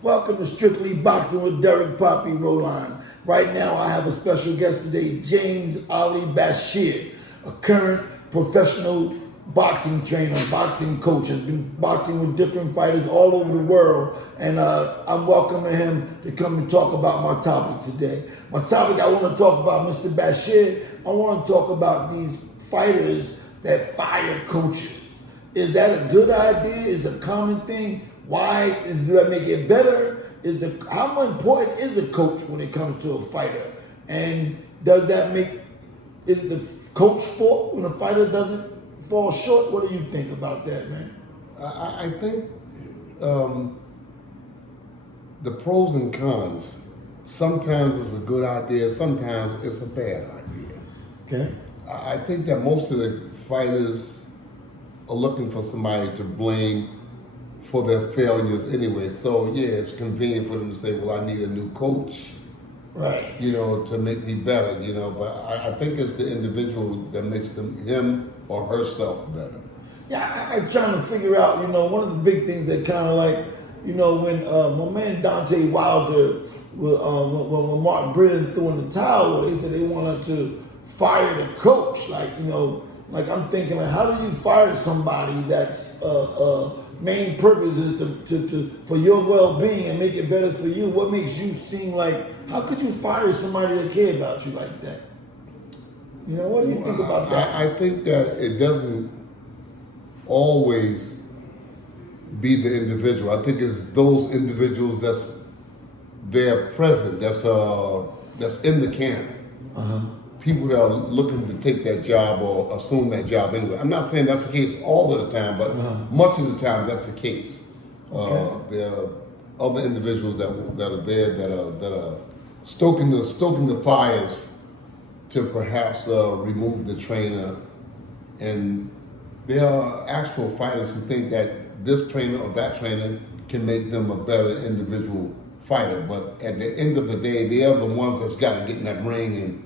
Welcome to Strictly Boxing with Derek Poppy Roland. Right now, I have a special guest today, James Ali Bashir, a current professional boxing trainer, boxing coach, has been boxing with different fighters all over the world, and I'm welcoming him to come and talk about my topic today. My topic I want to talk about, Mr. Bashir, I want to talk about these fighters that fire coaches. Is that a good idea? Is it a common thing? Why? Do that make it better? How important is a coach when it comes to a fighter? And does that make, is the coach fault when a fighter doesn't fall short? What do you think about that, man? I think the pros and cons. Sometimes it's a good idea, sometimes it's a bad idea. Okay. I think that most of the fighters are looking for somebody to blame for their failures anyway. So yeah, it's convenient for them to say, well, I need a new coach, Right. to make me better, but I think it's the individual that makes him or herself better. Yeah, I'm trying to figure out, one of the big things that kind of like, when my man Dante Wilder, when Mark Brennan threw in the towel, they said they wanted to fire the coach. Like I'm thinking, like, how do you fire somebody that's main purpose is to for your well-being and make it better for you? What makes you seem like, how could you fire somebody that cares about you like that? What do you think about that? I think that it doesn't always be the individual. I think it's those individuals that's there present, that's in the camp. People that are looking to take that job or assume that job anyway. I'm not saying that's the case all of the time, but much of the time that's the case. Okay. There are other individuals that are there that are stoking the fires to perhaps remove the trainer, and there are actual fighters who think that this trainer or that trainer can make them a better individual fighter. But at the end of the day, they are the ones that's got to get in that ring and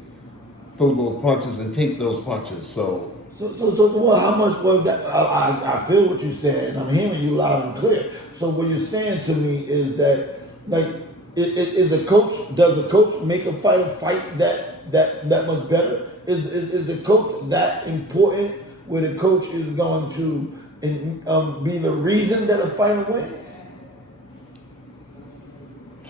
throw those punches and take those punches. So well, how much was that? I feel what you're saying, and I'm hearing you loud and clear. So what you're saying to me is that, like, does a coach make a fighter fight that much better? Is the coach that important, where the coach is going to be the reason that a fighter wins?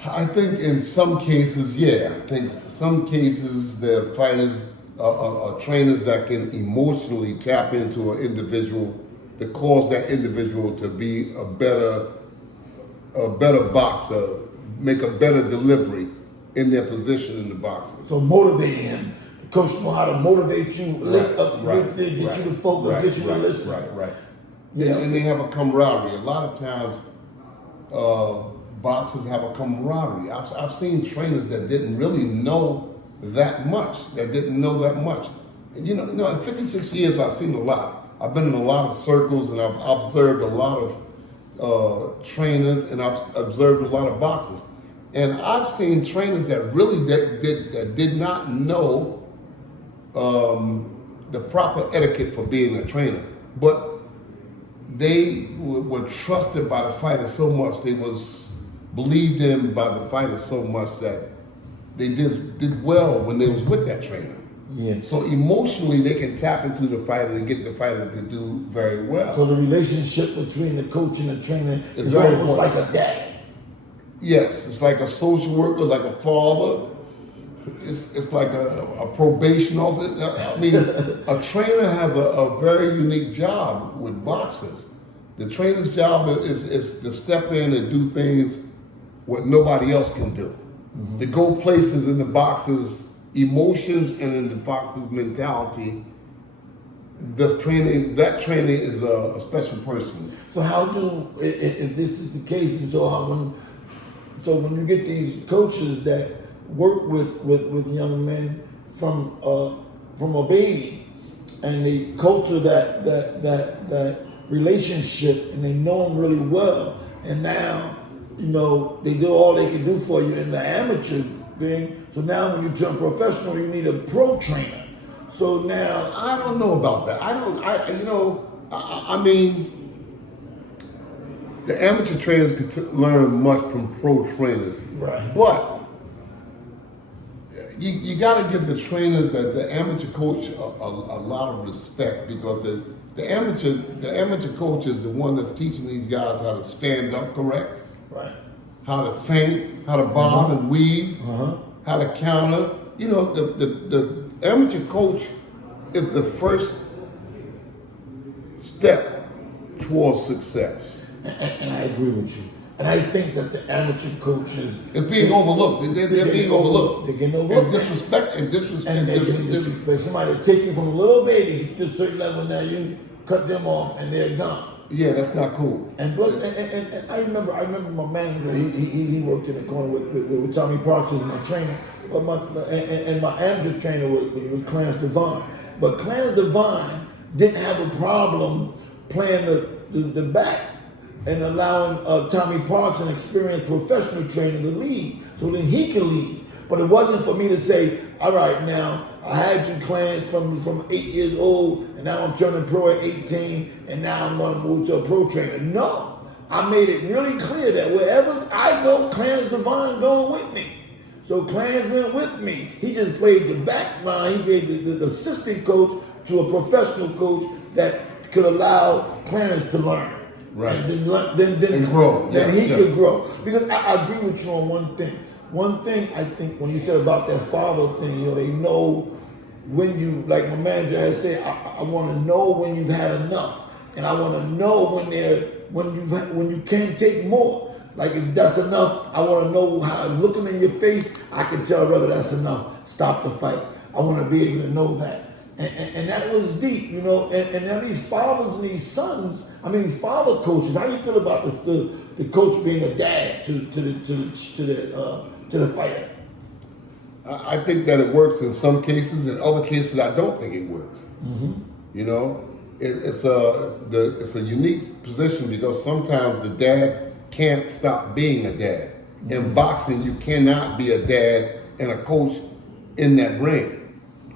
I think in some cases, yeah. I think some cases the fighters are trainers that can emotionally tap into an individual to cause that individual to be a better boxer, make a better delivery in their position in the boxing. So motivating him. The coach know how to motivate you, lift it, get you to focus, get you to listen. Right. Yeah. And they have a camaraderie. A lot of times, boxers have a camaraderie. I've seen trainers that didn't really know that much. And, in 56 years, I've seen a lot. I've been in a lot of circles, and I've observed a lot of trainers, and I've observed a lot of boxers. And I've seen trainers that really that did not know the proper etiquette for being a trainer, but they were trusted by the fighter so much. They was believed in by the fighter so much that they did well when they was with that trainer. Yeah. So emotionally, they can tap into the fighter and get the fighter to do very well. So the relationship between the coach and the trainer It's is very almost like important. a dad. Yes, it's like a social worker, like a father. It's like a probation officer. I mean, a trainer has a very unique job with boxers. The trainer's job is to step in and do things what nobody else can do. To go places in the boxer's emotions and in the boxer's mentality. That trainer is a special person. So how if this is the case, and so when you get these coaches that work with young men from a baby, and they culture that relationship, and they know them really well, and now they do all they can do for you in the amateur thing. So now when you turn professional, you need a pro trainer. So now I don't know about that. I mean, the amateur trainers could learn much from pro trainers. Right. But you got to give the trainers, the amateur coach, a lot of respect, because the amateur coach is the one that's teaching these guys how to stand up correct, Right. how to feint, how to bob and weave, how to counter. You know, the amateur coach is the first step towards success. And I agree with you. And I think that the amateur coaches It's being overlooked. They're being overlooked. They're getting overlooked. And disrespect. And disrespect. And they get disrespect. Somebody take you from a little baby to a certain level, now you cut them off and they're gone. Yeah, that's not cool. And I remember my manager. He worked in the corner with Tommy Parks as my trainer. But my amateur trainer was Clarence Devine. But Clarence Devine didn't have a problem playing the back and allowing Tommy Parks, an experienced professional trainer, to lead, so then he could lead. But it wasn't for me to say, all right, now I had you Clarence from 8 years old, and now I'm turning pro at 18, and now I'm going to move to a pro trainer. No, I made it really clear that wherever I go, Clarence Devine going with me. So Clarence went with me. He just played the background. He played the assistant coach to a professional coach that could allow Clarence to learn. Right. And then grow. Then he Yes. could grow. Because I agree with you on one thing. One thing I think when you said about that father thing, you know, they know when you, like my manager has said, I want to know when you've had enough, and I want to know when you can't take more. Like if that's enough, I want to know how looking in your face, I can tell whether that's enough. Stop the fight. I want to be able to know that. And that was deep, you know. And now these fathers and these sons, I mean, these father coaches. How you feel about the coach being a dad to the fighter? I think that it works in some cases. In other cases, I don't think it works. You know, it's a unique position, because sometimes the dad can't stop being a dad. In boxing, you cannot be a dad and a coach in that ring.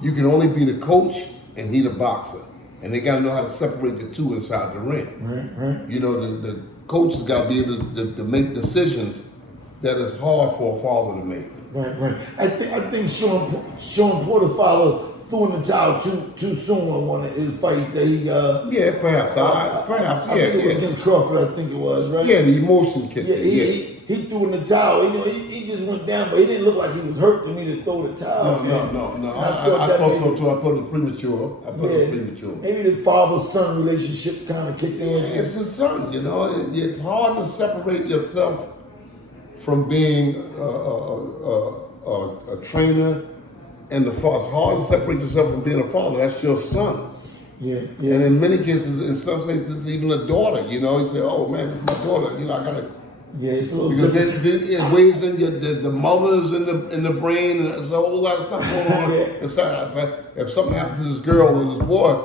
You can only be the coach and he the boxer. And they got to know how to separate the two inside the ring. Right. You know, the coach has got to be able to make decisions that is hard for a father to make. Right. I think Sean Porter father threw in the towel too soon on one of his fights that he Yeah, perhaps. I think it was against Crawford. I think it was, right. Yeah, the emotion kicked Yeah, in. he threw in the towel. You know, he just went down, but he didn't look like he was hurt to me to throw the towel. No. I I thought so too. I thought it was premature. It was premature. Maybe the father-son relationship kind of kicked in. It's his son, you know. It's hard to separate yourself from being a trainer and the father. It's hard to separate yourself from being a father. That's your son. Yeah. And in many cases, in some cases, it's even a daughter. You know, you say, "Oh man, this is my daughter." You know, I gotta. Yeah, it's a little Because different. it weighs in the mothers in the brain, and there's a whole lot of stuff going on Yeah. inside. If something happens to this girl or this boy,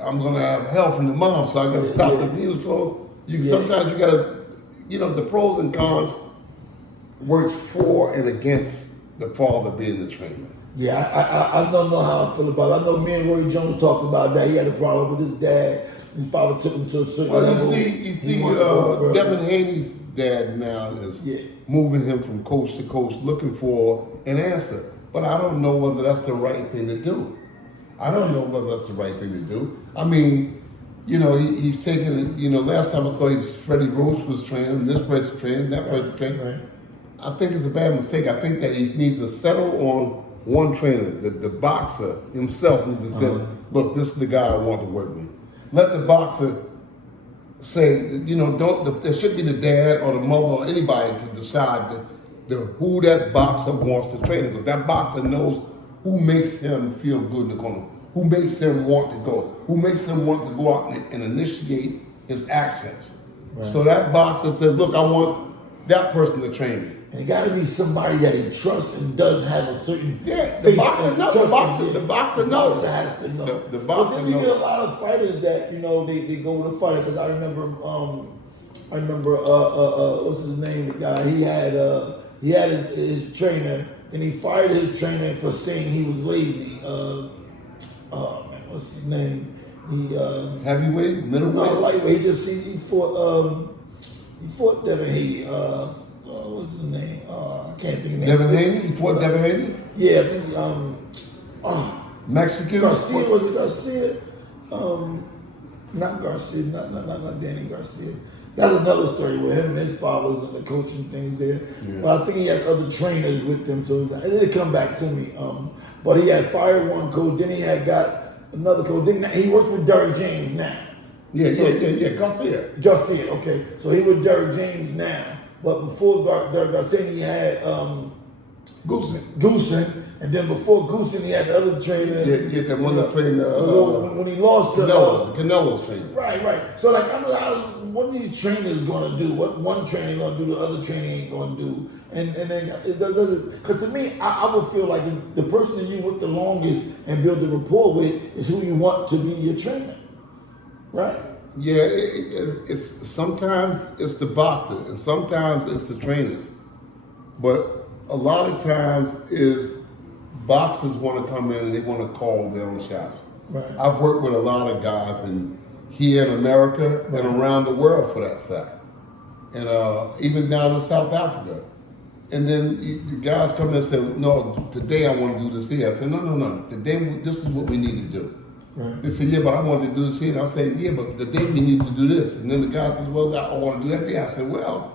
I'm gonna have hell from the mom, so I gotta stop this. You know, so sometimes you gotta, you know, the pros and cons works for and against the father being the trainer. Yeah, I don't know how I feel about it. I know me and Roy Jones talked about that. He had a problem with his dad. His father took him to a certain Well, level. you see, He wanted to go further. Devin Haney's dad now is moving him from coach to coach, looking for an answer. But I don't know whether that's the right thing to do. I don't know whether that's the right thing to do. I mean, you know, he's taking it. You know, last time I saw Freddie Roach was training, this person training, that person training. Right. I think it's a bad mistake. I think that he needs to settle on one trainer. The boxer himself needs to say, "Look, this is the guy I want to work with." Let the boxer say, you know, there should be the dad or the mother or anybody to decide who that boxer wants to train, because that boxer knows who makes him feel good in the corner, who makes him want to go, who makes him want to go out and initiate his actions. Right. So that boxer says, "Look, I want that person to train me." And it got to be somebody that he trusts and does have a certain the boxer knows. The boxer knows. The boxer has to know. The boxer but then you knows. get a lot of fighters that, you know, they go with a fighter. Because I remember what's his name? The guy he had his trainer, and he fired his trainer for saying he was lazy. What's his name? He heavyweight, middleweight. No, lightweight. He fought. He fought Devin Haney. What's his name? I can't think of his name. Devin Haney? You fought Devin Haney? Yeah, I think. Mexican? Garcia, was it Garcia? Not Garcia, not Danny Garcia. That's another story with him and his fathers and the coaching things there. Yeah. But I think he had other trainers with them, so it didn't come back to me. But he had fired one coach, then he had got another coach. Then he works with Derrick James now. Yeah, Garcia. Garcia, okay. So he with Derrick James now. But before Derrick Garcia, he had Goosen, and then before Goosen, he had the other trainer. Yeah, that one that trained when he lost to Canelo's trainer. Right. So like, what are these trainers gonna do? What one trainer gonna do, the other trainer ain't gonna do? And then because to me, I would feel like the person that you with the longest and build a rapport with is who you want to be your trainer, right? Yeah, it's sometimes it's the boxers and sometimes it's the trainers, but a lot of times is boxers want to come in and they want to call their own shots. Right. I've worked with a lot of guys here in America and around the world for that fact, and even down in South Africa. And then the guys come in and say, "No, today I want to do this here." I said, "No. Today this is what we need to do." Right. They said, "Yeah, but I want to do this here." And I'm saying, "Yeah, but today we need to do this." And then the guy says, "Well, I want to do that day." I said, "Well,"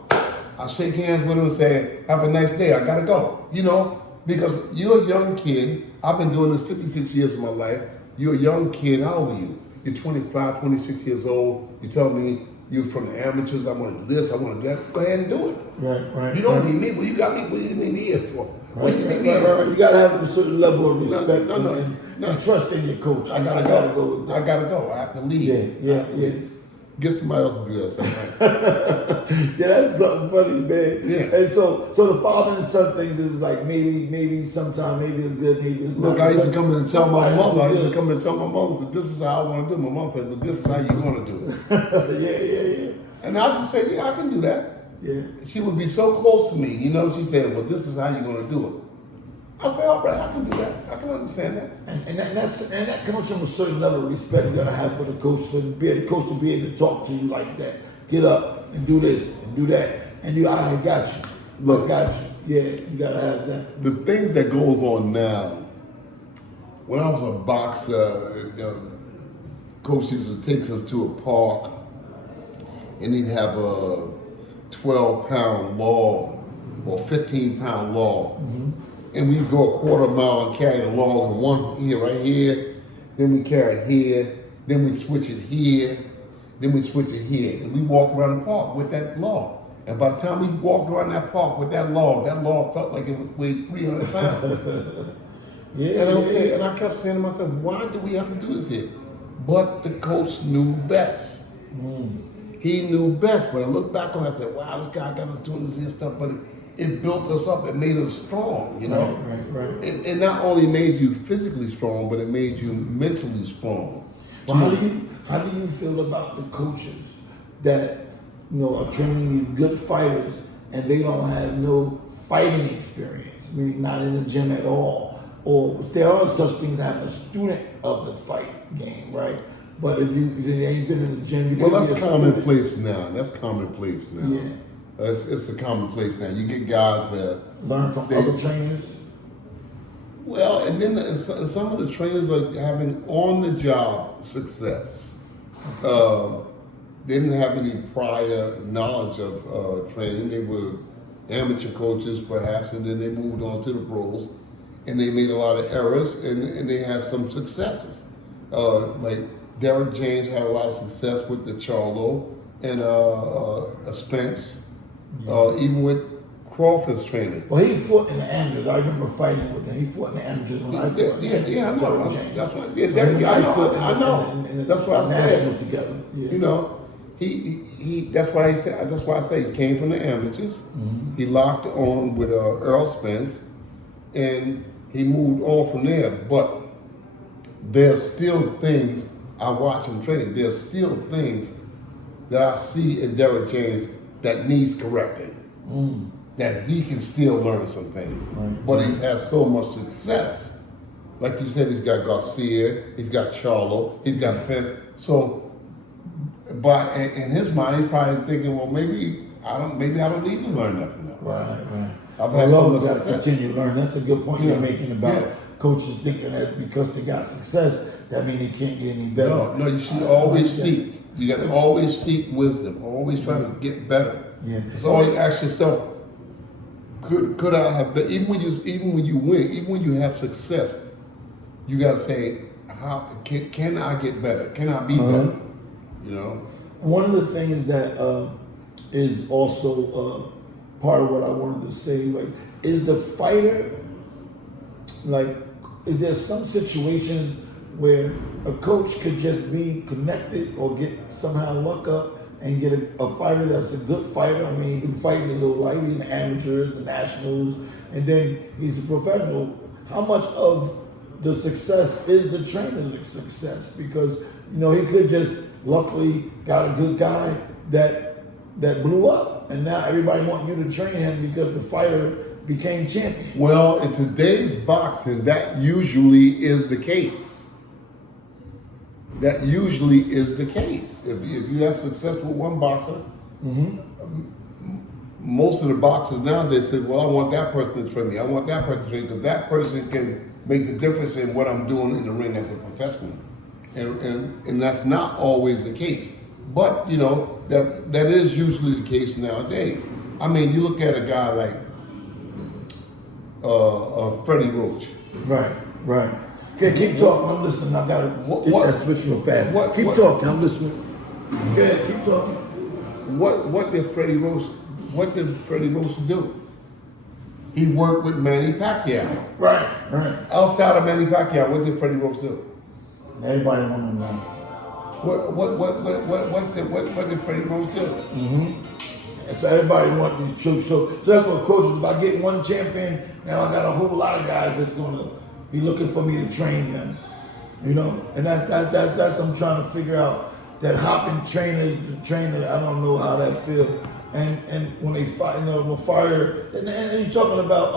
I shake hands with him and say, "Have a nice day. I gotta go." Because you're a young kid. I've been doing this 56 years of my life. You're a young kid. How old are you? You're 25, 26 years old. You tell me you're from the amateurs. I want to do this. I want to do that. Go ahead and do it. Right. You don't need me. Well, you got me. What do you need me here for? What do you need me here for? You gotta have a certain level of respect No. and trust in your coach. I gotta go with that. I gotta go. I have to leave. Yeah. Get somebody else to do that stuff. Yeah, that's something funny, man. Yeah. And so the father and son things is like maybe sometime maybe it's good, maybe it's not. Look, I used to come in and tell my Somebody mother. I else used is to come in and tell my mother, said, "This is how I want to do it." My mom said, "But this is how you're going to do it." good. And I just say, "Yeah, I can do that." Yeah. She would be so close to me, She said, "Well, this is how you're going to do it." I say, "All right, I can do that. I can understand that." And that comes from a certain level of respect you gotta have for the coach, for the coach to be able to talk to you like that. Get up and do this and do that, and I got you. Look, got you. Yeah, you gotta have that. The things that goes on now. When I was a boxer, coach used to take us to a park, and he'd have a 12-pound log or 15-pound log. Mm-hmm. And we'd go a quarter mile and carry the log in one here, right here. Then we carry it here. Then we switch it here. Then we switch it here. And we walk around the park with that log. And by the time we walked around that park with that log felt like it weighed 300 pounds. And I kept saying to myself, why do we have to do this here? But the coach knew best. He knew best. When I look back on it, I said, wow, this guy got us doing this here stuff, but it built us up. It made us strong, Right. It not only made you physically strong, but it made you mentally strong. Well, how do you feel about the coaches that are training these good fighters and they don't have no fighting experience, meaning not in the gym at all, or there are such things as having a student of the fight game, right? But if you ain't been in the gym, that's commonplace now. That's commonplace now. Yeah. It's a commonplace now. You get guys that learn from other trainers. Well, and then some of the trainers are having on-the-job success. They didn't have any prior knowledge of training. They were amateur coaches, perhaps, and then they moved on to the pros, and they made a lot of errors, and they had some successes. Like Derrick James had a lot of success with the Charlo and Spence. Even with Crawford's training. Well, he fought in the amateurs. I remember fighting with him. He fought in the amateurs when I fought. Yeah, I know. That's what. I know. That's why I said together. Yeah. That's why he said. That's why I say he came from the amateurs. Mm-hmm. He locked on with Earl Spence, and he moved on from there. But there's still things I watch him train. There's still things that I see in Derrick James that needs correcting, that he can still learn some things. Right. But he's had so much success. Like you said, he's got Garcia, he's got Charlo, he's got Spence. So, in his mind, he's probably thinking, well, maybe maybe I don't need to learn nothing else. Right. I've I had so love much that success. continue to learn. That's a good point you're Yeah. making about Yeah. coaches thinking that because they got success, that means they can't get any better. No, you should I always like that. seek. You got to always seek wisdom. Always try to get better. Yeah. It's always ask yourself, could I have been, even when you win, even when you have success, you got to say, how can I get better? Can I be better? You know. One of the things that is also part of what I wanted to say, like, is the fighter, like, is there some situations where a coach could just be connected or get somehow luck up and get a fighter that's a good fighter? I mean, he's been fighting his whole life, he's in the amateurs, the nationals, and then he's a professional. How much of the success is the trainer's success? Because, you know, he could just luckily got a good guy that blew up, and now everybody wants you to train him because the fighter became champion. Well, in today's boxing, that usually is the case. That usually is the case. If you have success with one boxer, most of the boxers nowadays say, well, I want that person to train me. I want that person to train me because that person can make the difference in what I'm doing in the ring as a professional. And that's not always the case. But, you know, that is usually the case nowadays. I mean, you look at a guy like Freddie Roach. Right. Okay, keep talking. I'm listening. I gotta get that switch real fast. Keep talking. I'm listening. Yeah, keep talking. What did Freddie Roach do? He worked with Manny Pacquiao. Right. Outside of Manny Pacquiao, what did Freddie Roach do? Everybody want to know. What did Freddie Roach do? So everybody want these troops. So that's what coaches. If I get one champion, now I got a whole lot of guys that's gonna be looking for me to train them. You know, and that's I'm trying to figure out. That hopping trainer, I don't know how that feel. And when they fight, you know, fire, and you're talking about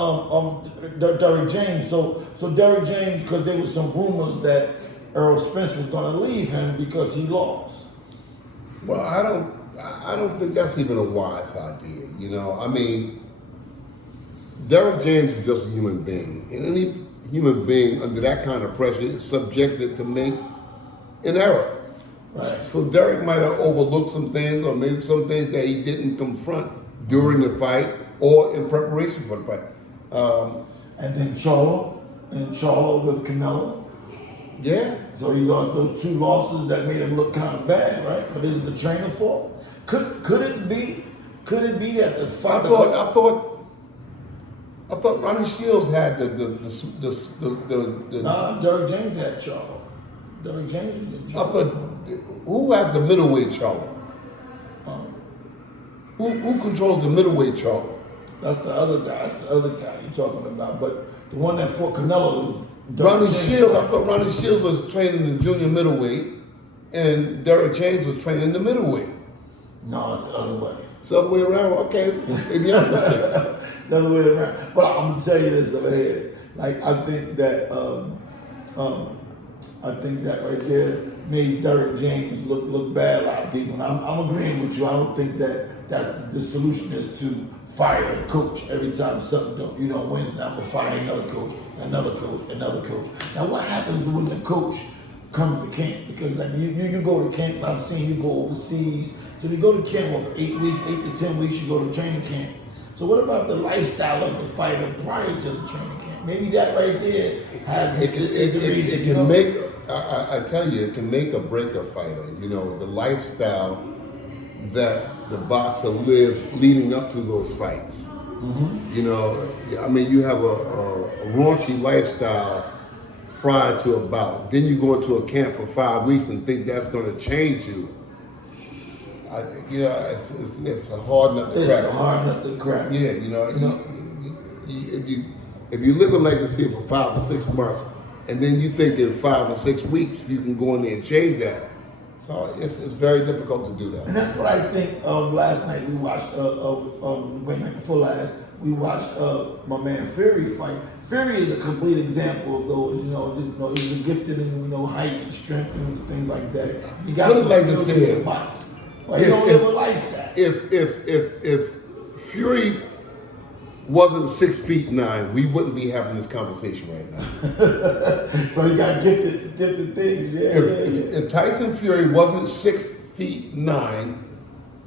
Derrick James. So Derrick James, because there was some rumors that Errol Spence was going to leave him because he lost. Well, I don't think that's even a wise idea. You know, I mean, Derrick James is just a human being, and any human being under that kind of pressure is subjected to make an error. Right. So Derrick might have overlooked some things, or maybe some things that he didn't confront during the fight or in preparation for the fight. And then Charlo with Canelo. Yeah. So he lost those two losses that made him look kind of bad, right? But is it the trainer fault? Could it be that the fight? I thought Ronnie Shields had the Nah, Derrick James had Charlo. Derrick James was in I Charlo. thought, who has the middleweight Charlo? Who controls the middleweight Charlo? That's the other guy. That's the other guy you're talking about. But the one that fought Canelo was Ronnie Shields. I thought Ronnie Shields was training the junior middleweight, and Derrick James was training the middleweight. No, it's the other way. It's the other way around. Okay, maybe I'm mistaken. The other way around. But I'm gonna tell you this over here. Like I think that right there made Derrick James look bad. A lot of people. And I'm agreeing with you. I don't think that's the solution is to fire a coach every time something you don't win. Now I'm gonna fire another coach. Now what happens when the coach comes to camp? Because like you go to camp. I've seen you go overseas. So you go to camp for 8 weeks, 8 to 10 weeks. You go to training camp. So what about the lifestyle of the fighter prior to the training camp? Maybe that right there It can make. I tell you, it can make or break a fighter. You know, the lifestyle that the boxer lives leading up to those fights. Mm-hmm. You know, I mean, you have a raunchy lifestyle prior to a bout. Then you go into a camp for 5 weeks and think that's going to change you. It's a hard nut to crack. It's a hard nut to crack. Yeah, if you live in Legacy for 5 or 6 months, and then you think in 5 or 6 weeks you can go in there and change that, so it's very difficult to do that. And that's what I think. Last night we watched. Night before last, we watched my man Fury fight. Fury is a complete example of those. He's gifted in height and strength and things like that. He got What is like to skills say in the box. Well, he don't live a lifestyle. If Fury wasn't 6'9", we wouldn't be having this conversation right now. So he got gifted things. Yeah, If Tyson Fury wasn't 6'9",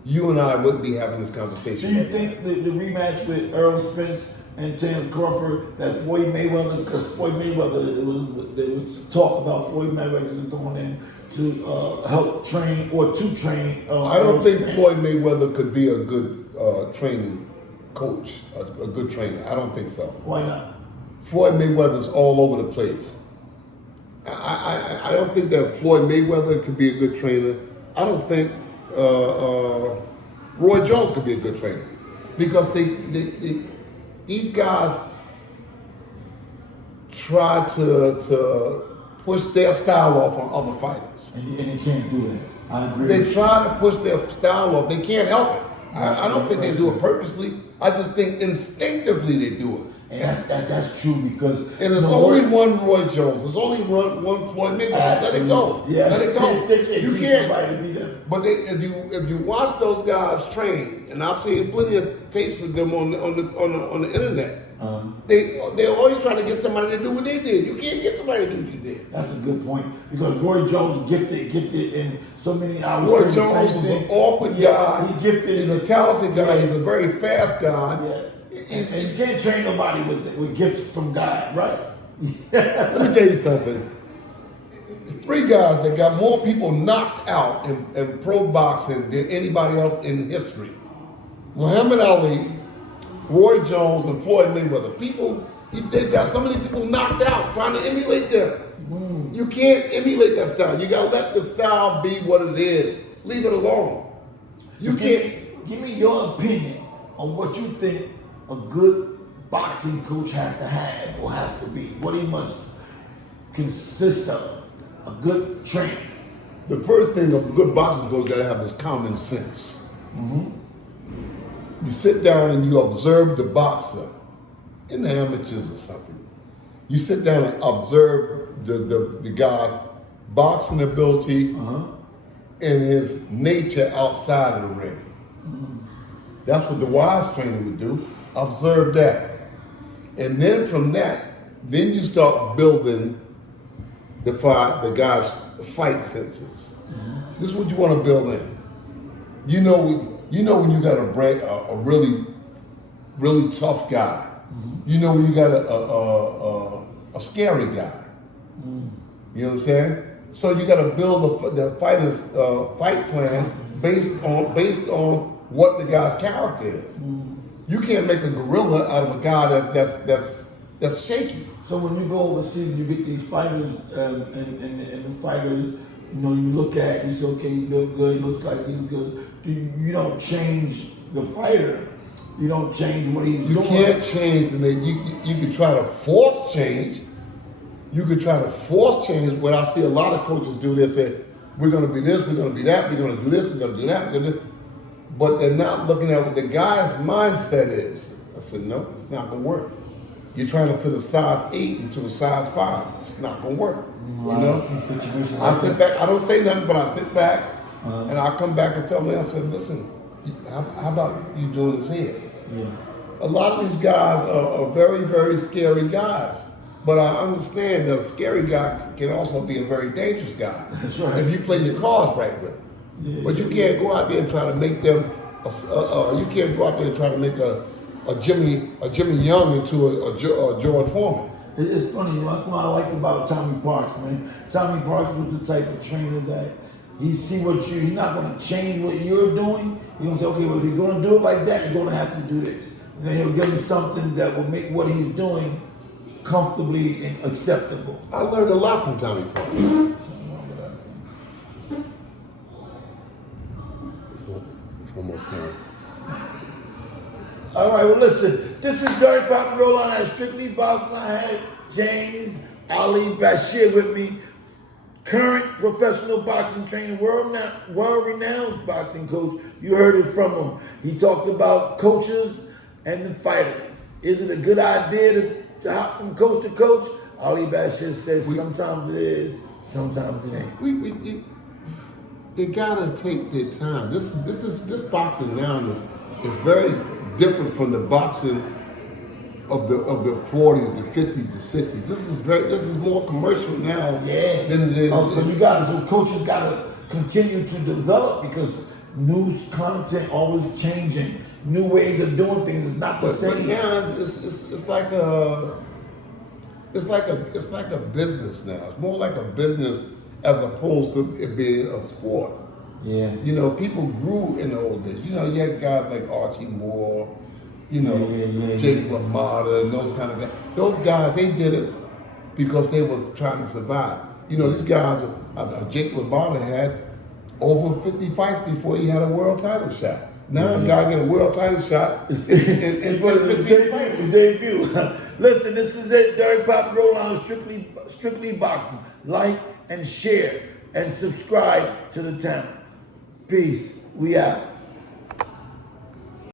you and I wouldn't be having this conversation. Do you think the rematch with Errol Spence and Terence Crawford, that Floyd Mayweather, because Floyd Mayweather, there was talk about Floyd Mayweather going in to help train or to train. I don't Errol think Spence. Floyd Mayweather could be a good training coach, a good trainer. I don't think so. Why not? Floyd Mayweather's all over the place. I don't think that Floyd Mayweather could be a good trainer. I don't think Roy Jones could be a good trainer, because these guys try to push their style off on other fighters. And they can't do that. I agree. They try to push their style off. They can't help it. I don't think they do it purposely. I just think instinctively they do it. And that's true, because And there's only one Roy Jones. There's only one Floyd Mayweather. Let it go. Yeah. Let it go. They can't You teach can't. nobody to be them. But if you watch those guys train, and I've seen plenty of tapes of them on the internet, they're always trying to get somebody to do what they did. You can't get somebody to do what you did. That's a good point, because Roy Jones gifted in so many hours. Roy Jones was an awkward guy. He gifted. He's a talented guy. He's a very fast guy. Yeah. And you can't train nobody with gifts from God, right? Let me tell you something. Three guys that got more people knocked out in pro boxing than anybody else in history: Muhammad Ali, Roy Jones, and Floyd Mayweather. They've got so many people knocked out trying to emulate them. You can't emulate that style. You gotta let the style be what it is. Leave it alone. You can't. Give me your opinion on what you think a good boxing coach has to have or has to be. What he must consist of. A good trainer. The first thing a good boxing coach gotta have is common sense. You sit down and you observe the boxer, in the amateurs or something. You sit down and observe the guy's boxing ability and his nature outside of the ring. That's what the wise trainer would do. Observe that. And then from that, then you start building the guy's fight senses. This is what you want to build in. You know when you got a really, really tough guy. You know when you got a scary guy. You understand? So you got to build the fighter's fight plan based on what the guy's character is. You can't make a gorilla out of a guy that's shaky. So when you go overseas, you get these fighters, and the fighters, you look at, you say, okay, he look good, he looks like he's good. You don't change the fighter. You don't change what he's doing. You can't change, and then you can try to force change. You could try to force change. What I see a lot of coaches do, they say, we're going to be this, we're going to be that, we're going to do this, we're going to do that, we're going to do. But they're not looking at what the guy's mindset is. I said, no, it's not going to work. You're trying to put a size 8 into a size 5. It's not going to work. I see situations like I sit back, I don't say nothing, but I sit back and I come back and tell them, I said, listen, how about you doing this here? Yeah. A lot of these guys are very, very scary guys. But I understand that a scary guy can also be a very dangerous guy. That's right. If you play your cards right with him. Yeah, But you can't go out there and try to make them, you can't go out there and try to make a Jimmy Young into a George Foreman. It's funny, that's what I like about Tommy Parks, man. Tommy Parks was the type of trainer that he's not going to change what you're doing. He's going to say, okay, well, if you're going to do it like that, you're going to have to do this. And then he'll give you something that will make what he's doing comfortably and acceptable. I learned a lot from Tommy Parks. Something wrong with that thing. It's almost time. All right, well, listen, this is Dirty Pop Roll On at Strictly Boxing. I had James Ali Bashir with me, current professional boxing trainer, world-renowned boxing coach. You heard it from him. He talked about coaches and the fighters. Is it a good idea to hop from coach to coach? Ali Bashir says sometimes it is, sometimes it ain't. they gotta take their time. This boxing now is very different from the boxing of the 40s, the 50s, the 60s. This is more commercial now Yeah. than it is. So coaches gotta continue to develop because new content always changing, new ways of doing things. It's not the But same. now it's like a business now. It's more like a business as opposed to it being a sport. Yeah. You know, people grew in the old days. You know, you had guys like Archie Moore, you know, Jake LaMotta and those kind of guys. Those guys, they did it because they was trying to survive. You know, these guys, Jake LaMotta had over 50 fights before he had a world title shot. Now a guy get a world title shot in 15 fights. His debut. Listen, this is it. Derek Poppy Roland, strictly boxing. Like and share and subscribe to the channel. Peace. We out.